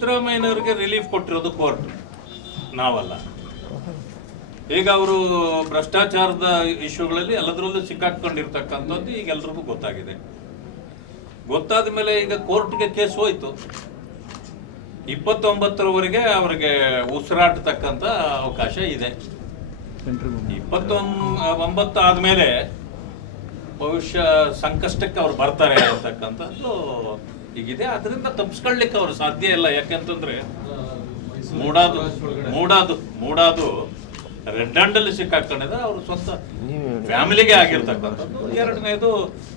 ಸಿದ್ದರಾಮಯ್ಯನವರಿಗೆ relief ಕೊಟ್ಟಿರೋದು court ನಾವಲ್ಲ. ಈಗ ಅವರು ಭ್ರಷ್ಟಾಚಾರದ ಇಶ್ಯೂಗಳಲ್ಲಿ ಎಲ್ಲದರಲ್ಲೂ ಸಿಕ್ಕಾಕೊಂಡಿರ್ತಕ್ಕಂಥದ್ದು ಈಗ ಎಲ್ರಿಗೂ ಗೊತ್ತಾಗಿದೆ. ಗೊತ್ತಾದ ಮೇಲೆ ಈಗ ಕೋರ್ಟ್ಗೆ ಕೇಸ್ ಹೋಯ್ತು. ಇಪ್ಪತ್ತೊಂಬತ್ತರವರೆಗೆ ಅವರಿಗೆ ಉಸಿರಾಟತಕ್ಕಂಥ ಅವಕಾಶ ಇದೆ. ಇಪ್ಪತ್ತೊಂಬತ್ತು ಆದಮೇಲೆ ಭವಿಷ್ಯ ಸಂಕಷ್ಟಕ್ಕೆ ಅವ್ರು ಬರ್ತಾರೆ ಅಂತಕ್ಕಂಥದ್ದು ಈಗಿದೆ. ಅದರಿಂದ ತಪ್ಪಿಸ್ಕೊಳ್ಲಿಕ್ಕೆ ಅವರು ಸಾಧ್ಯ ಇಲ್ಲ. ಯಾಕೆಂತಂದ್ರೆ ಮೂಡಾದು ಮೂಡಾದು ಮೂಡಾದು ರೆಡ್ ಹ್ಯಾಂಡಲ್ಲಿ ಸಿಕ್ಕಾಕೊಂಡಿದ್ರೆ ಅವರು ಸ್ವಂತ ಫ್ಯಾಮಿಲಿಗೆ ಆಗಿರ್ತಕ್ಕಂಥದ್ದು. ಎರಡನೇದು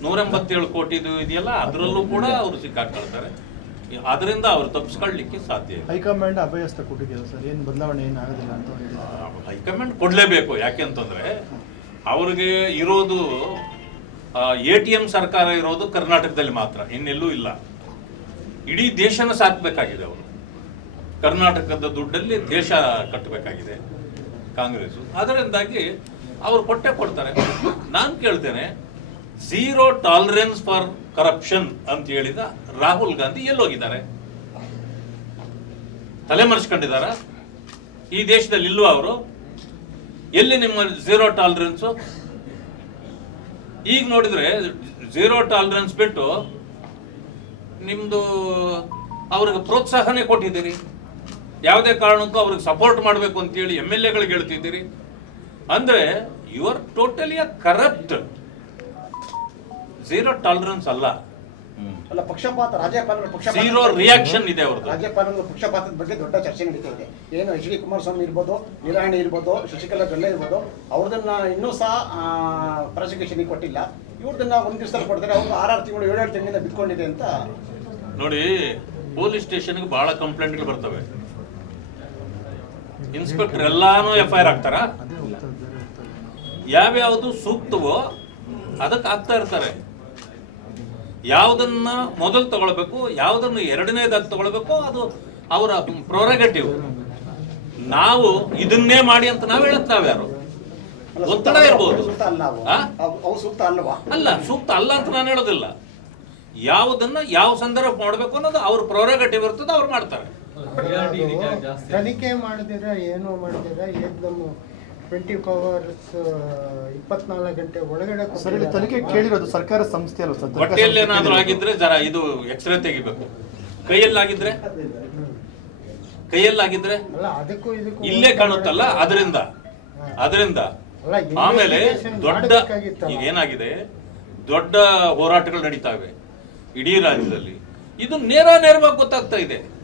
ನೂರ ಎಂಬತ್ತೇಳು ಕೋಟಿದು ಇದೆಯಲ್ಲ ಅದರಲ್ಲೂ ಕೂಡ ಅವರು ಸಿಕ್ಕಾಕೊಳ್ತಾರೆ ಅದರಿಂದ ಅವರು ತಪ್ಪಿಸ್ಕೊಳ್ಳಿಕ್ಕೆ ಸಾಧ್ಯ ಇಲ್ಲ. ಹೈಕಮಾಂಡ್ ಅಭಯಸ್ಥ ಕೊಟ್ಟಿದ್ದೀವಿ ಸರ್? ಏನು ಬದಲಾವಣೆ ಏನು ಆಗೋದಿಲ್ಲ ಅಂತ ಹೈಕಮಾಂಡ್ ಕೊಡಲೇಬೇಕು. ಯಾಕೆಂತಂದ್ರೆ ಅವ್ರಿಗೆ ಇರೋದು ಎ ಟಿ ಎಂ ಸರ್ಕಾರ ಇರೋದು ಕರ್ನಾಟಕದಲ್ಲಿ ಮಾತ್ರ. ಇನ್ನೆಲ್ಲೂ ಇಲ್ಲ. ಇಡೀ ದೇಶನ ಸಾಕ್ಬೇಕಾಗಿದೆ ಅವರು ಕರ್ನಾಟಕದ ದುಡ್ಡಲ್ಲಿ ದೇಶ ಕಟ್ಟಬೇಕಾಗಿದೆ ಕಾಂಗ್ರೆಸ್ ಅದರಿಂದಾಗಿ ಅವರು ಕೊಟ್ಟೆ ಕೊಡ್ತಾರೆ. ನಾನು ಕೇಳ್ತೇನೆ ಝೀರೋ ಟಾಲರೆನ್ಸ್ ಫಾರ್ ಕರಪ್ಷನ್ ಅಂತ ಹೇಳಿದ ರಾಹುಲ್ ಗಾಂಧಿ ಎಲ್ಲೋಗಿದ್ದಾರೆ. ತಲೆ ಮರೆಸ್ಕೊಂಡಿದ್ದಾರ? ಈ ದೇಶದಲ್ಲಿ ಇಲ್ವಾ ಅವರು? ಎಲ್ಲಿ ನಿಮ್ಮ ಝೀರೋ ಟಾಲರೆನ್ಸು ಈಗ ನೋಡಿದ್ರೆ ಝೀರೋ ಟಾಲರೆನ್ಸ್ ಬಿಟ್ಟು ನಿಮ್ದು ಅವ್ರಿಗೆ ಪ್ರೋತ್ಸಾಹನೇ ಕೊಟ್ಟಿದ್ದೀರಿ. ಯಾವುದೇ ಕಾರಣಕ್ಕೂ ಅವ್ರಿಗೆ ಸಪೋರ್ಟ್ ಮಾಡಬೇಕು ಅಂತೇಳಿ ಎಂ ಎಲ್ ಎಗಳಿಗೆ ಹೇಳ್ತಿದ್ದೀರಿ. ಅಂದ್ರೆ you are totally a corrupt zero tolerance ಅಲ್ಲ. ಅಲ್ಲ ಪಕ್ಷಪಾತ ರಾಜ್ಯಪಾಲರ ಪಕ್ಷಪಾತ ಝೀರೋ ರಿಯಾಕ್ಷನ್ ಇದೆ ಅವ್ರದ್ದು. ರಾಜ್ಯಪಾಲರ ಪಕ್ಷಪಾತದ ಬಗ್ಗೆ ದೊಡ್ಡ ಚರ್ಚೆ ನಡೀತಾ ಇದೆ. ಏನು ಎಚ್ ಡಿ ಕುಮಾರಸ್ವಾಮಿ ಇರ್ಬೋದು ನಿರಾಣಿ ಇರ್ಬೋದು ಶಶಿಕಲಾ ಜೊಲ್ಲೆ ಇರ್ಬೋದು ಅವ್ರದನ್ನ ಇನ್ನೂ ಸಹ ಪ್ರಾಸಿಕ್ಯೂಷನ್ ಕೊಟ್ಟಿಲ್ಲ. ಇವ್ರದನ್ನ ಒಂದ್ ದಿವಸದಲ್ಲಿ ಕೊಡ್ತಾರೆ. ಅವ್ರು ಆರಾರು ತಿಂಗಳು ಏಳೇಳು ತಿಂಗಳಿಂದ ಬಿತ್ಕೊಂಡಿದೆ ಅಂತ ನೋಡಿ ಪೊಲೀಸ್ ಸ್ಟೇಷನ್ಗೆ ಬಹಳ ಕಂಪ್ಲೇಂಟ್ಗಳು ಬರ್ತವೆ. ಇನ್ಸ್ಪೆಕ್ಟರ್ ಎಲ್ಲಾನು ಎಫ್ ಐ ಆರ್ ಹಾಕ್ತಾರ? ಇದ್ದಾರೆ. ಯಾವ್ಯಾವುದು ಸೂಕ್ತವೋ ಅದಕ್ಕೆ ಆಗ್ತಾ ಇರ್ತಾರೆ. ಯಾವುದನ್ನ ಮೊದಲು ತಗೊಳ್ಬೇಕು ಯಾವುದನ್ನು ಎರಡನೇದಾಗಿ ತಗೊಳ್ಬೇಕು ಅದು ಅವರ ಪ್ರೊರಗೇಟಿವ್. ನಾವು ಇದನ್ನೇ ಮಾಡಿ ಅಂತ ನಾವ್ ಹೇಳಕ್ ಯಾರು? ಒತ್ತಡ ಇರ್ಬೋದು. ಅಲ್ಲ ಸೂಕ್ತ ಅಲ್ಲ ಅಂತ ನಾನು ಹೇಳೋದಿಲ್ಲ. ಯಾವುದನ್ನ ಯಾವ ಸಂದರ್ಭ ಮಾಡಬೇಕು ಅನ್ನೋದು ಅವ್ರ ಪ್ರೊರಗೇಟಿವ್ ಇರ್ತದೆ ಅವ್ರು ಮಾಡ್ತಾರೆ. ತನಿಖೆ ಮಾಡಿದಿರ ಏನು ಮಾಡಿದಿರ ಏಕ್ದಮ್ ಟ್ವೆಂಟಿ ಅವರ್ಸ್ ಇಪ್ಪತ್ನಾಲ್ಕು ಗಂಟೆ ಒಳಗಡೆ ಸರ್ ಇಲ್ಲಿ ತನಿಖೆ ಕೇಳಿರೋದು ಸರ್ಕಾರ ಸಂಸ್ಥೆ ಅಲ್ಲ ಸರ್? ಹೊಟ್ಟೆಯಲ್ಲಿ ಏನಾದ್ರೂ. ಆಗಿದ್ರೆ ಜರ ಇದು ಎಕ್ಸ್ರೇ ತೆಗಿಬೇಕು. ಕೈಯಲ್ಲಾಗಿದ್ರೆ? ಕೈಯಲ್ಲಾಗಿದ್ರೆ? ಅಲ್ಲ ಅದಕ್ಕೂ ಇದಕ್ಕೂ ಇಲ್ಲೇ ಕಾಣುತ್ತಲ್ಲ ಅದರಿಂದ. ಅದರಿಂದ. ಆಮೇಲೆ ದೊಡ್ಡ ಈಗ ಏನಾಗಿದೆ ದೊಡ್ಡ ಹೋರಾಟಗಳು ನಡೀತಾವೆ. ಇಡೀ ರಾಜ್ಯದಲ್ಲಿ. ಇದು ನೇರ ನೇರವಾಗಿ ಗೊತ್ತಾಗ್ತಾ ಇದೆ.